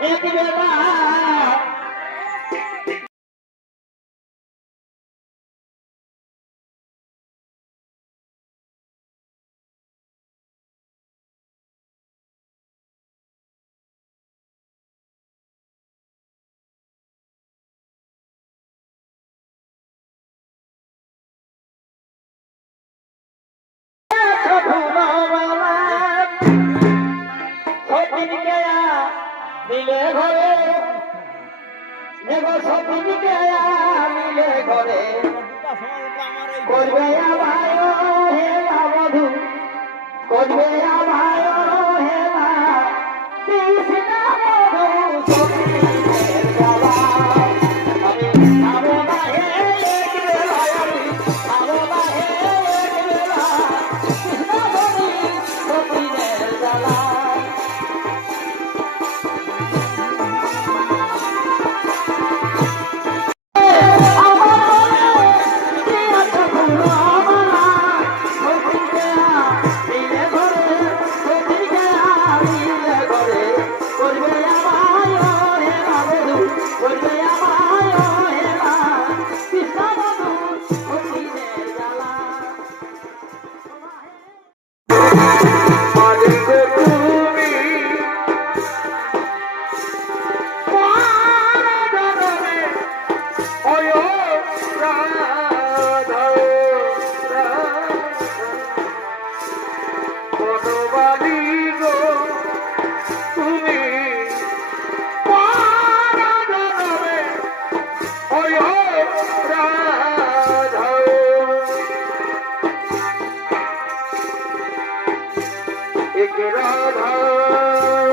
એક બેટા মিলে ঘরে নেব সব মিলে মিলে ঘরে করবে আমায় হে বধু করবে আমায় राधा